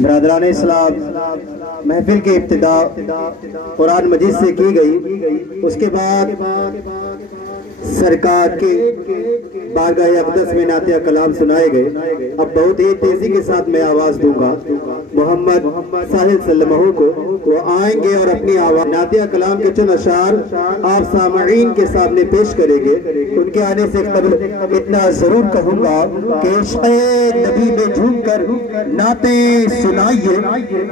बरादरान इस्लाम, महफिल की इब्तिदा कुरान मजीद से की गई। उसके बाद सरकार के बारगाह अक़दस में नातिया कलाम सुनाए गए। अब बहुत ही तेजी के साथ मैं आवाज दूंगा मोहम्मद साहिल सल्लल्लाहु को। वो आएंगे और अपनी आवाज नातिया कलाम के चंद अशार आप सामईन के सामने पेश करेंगे। उनके आने से इतना जरूर कहूंगा कि इश्क़े नबी में झूम कर नाते सुनाइए,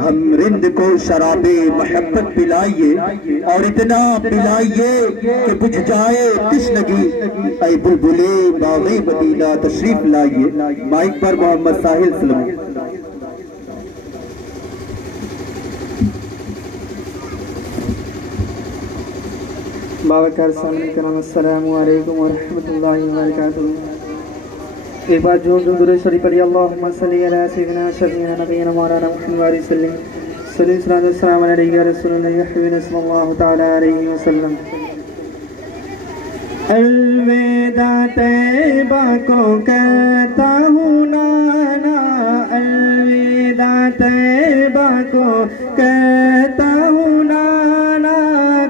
हम रिंद को शराबे मोहब्बत पिलाइए और इतना पिलाइए कि बुझ जाए तिश्नगी, ऐ बुलबुले बाग़े मदीना तशरीफ लाइए। माइक पर मोहम्मद साहिल सल्लल्लाहु। बाबरकार सामने कराम अस्सलामु अलैकुम व रहमतुल्लाहि व बरकातुहू। एक बार जो दुरूद शरीफ पढ़िए, अल्लाहुम्मा सल्ली अला सय्यिदिना शफीना नबीना मौलाना मुहम्मद सल्लल्लाहु अलैहि वसल्लम तआला अलैहि वसल्लम। अलविदा तैबा को कहता हूँ नाना, अलविदा तैबा को कहता हूँ नाना,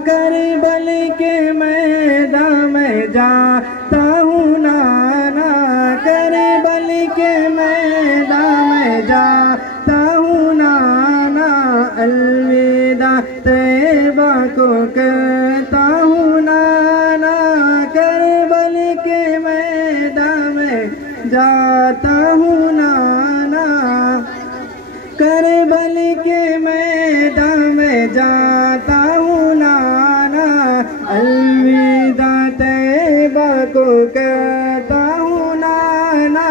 करबल के मैदान में जाता हूँ नाना, करबल के मैदान में जाता हूँ नाना, अलविदा तैबा को कहता हूँ नाना, करबल के मैदान में जाता हूँ नाना, करबल के मैदान में जाता हूँ नाना, अलविदा तैबा को कहता हूँ नाना,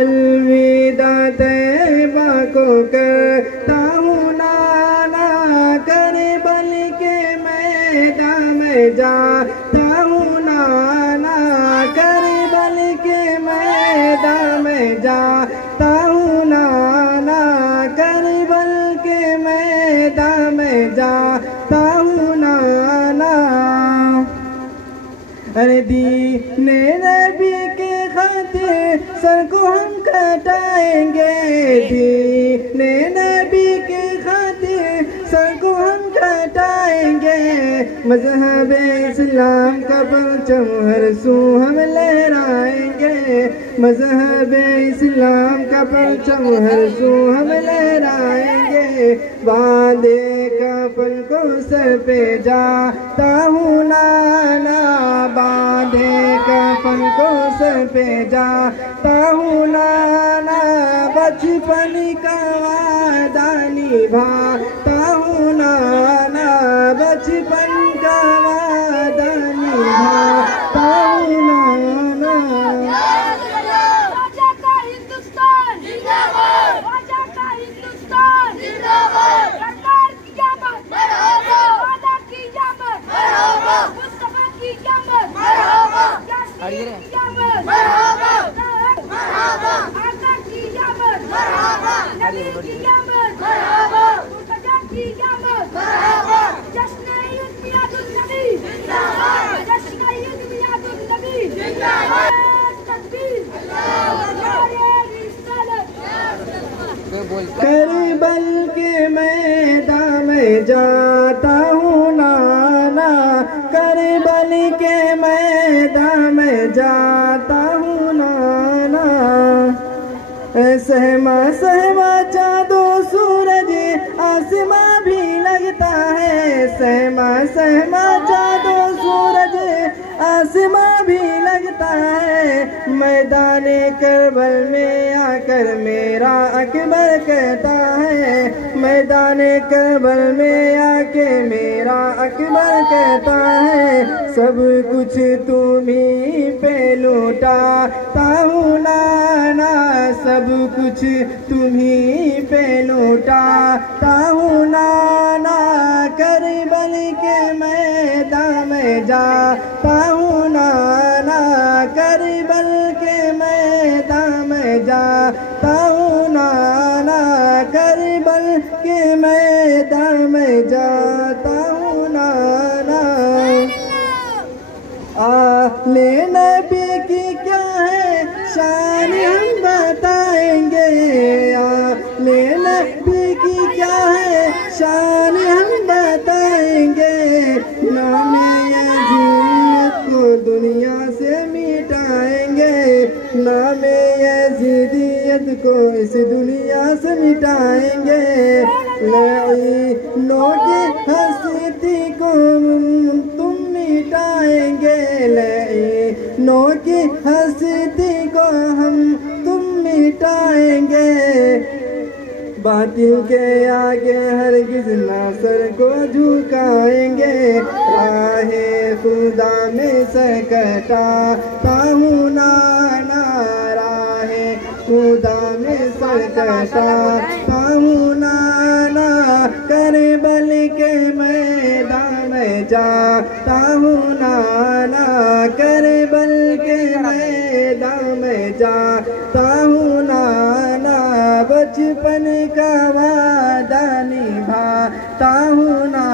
अलविदा तैबा को कहता हूँ नाना, करबल के मैदान में जाता हूँ नाना, करबल के मैदान में जाता हूँ नाना, करबल के मैदान में जाता हूँ नाना। अरे दीने नबी के खातिर सर को हम कटाएंगे, दीने नबी के खातिर सर को हम कटाएंगे, मज़हब इस्लाम का परचम हर सू हम लहराएंगे, मज़हब इस्लाम का परचम हर सू हम लहराएंगे, बांधे कफन को सर पे जाता हूँ नाना, बांधे कफन को सर पे जाता हूँ नाना, बचपन का वादा निभाता हूँ नाना, बचपन का वादा निभाता हूँ नाना। राजा का हिंदुस्तान जिंदाबाद, राजा का हिंदुस्तान जिंदाबाद, सरकार की क़यामत मरहबा, वादा की क़यामत मरहबा, मुस्तफा की क़यामत मरहबा, यासीन की क़यामत मरहबा, मरहबा, आका की क़यामत मरहबा, नबी की क़यामत मरहबा, मुर्तज़ा की क़यामत मरहबा, जश्न ईद मिलादुन नबी जिंदाबाद, जश्न ईद मिलादुन नबी जिंदाबाद, तकबीर अल्लाहु अकबर। करबल के मैदान में जाता हूँ नाना, करबल के मैदान में जाता हूँ नाना, सहमा सहमा चाँदो सूरज आसमां भी लगता है, सहमा सहमा चाँदो सूरज आसमां भी लगता है, मैदाने करबल में आकर मेरा अकबर कहता है, मैदाने करबल में आके मेरा अकबर कहता है, सब कुछ तुम्हीं पे लौटाता हूँ नाना, सब कुछ तुम्हीं पे लौटाता हूँ नाना, करबल के मैदान में जाता हूँ नाना, करबल के मैदान में जाता हूँ नाना, करबल के मैदान में जाता हूँ नाना। आले नबी की क्या है शान हम बताएंगे, आले नबी की क्या है शान हम बताएंगे, नामे यजीद को दुनिया से मिटाएंगे, नामे यजीदियत को इस दुनिया से मिटाएंगे, लाइनों की हस्ती को तुम मिटाएंगे, लाइनों की हस्ती को हम तुम मिटाएंगे, बातिल के आगे हरगिज़ ना सर को झुकाएंगे, राहे खुदा में सकता हूँ नाना, राहे खुदा में सकता हूँ नाना, करबल के मैदान में जाता हूँ नाना, करबल के मैदान में जाता हूँ नाना, बचपन का वादा निभाता हूँ ना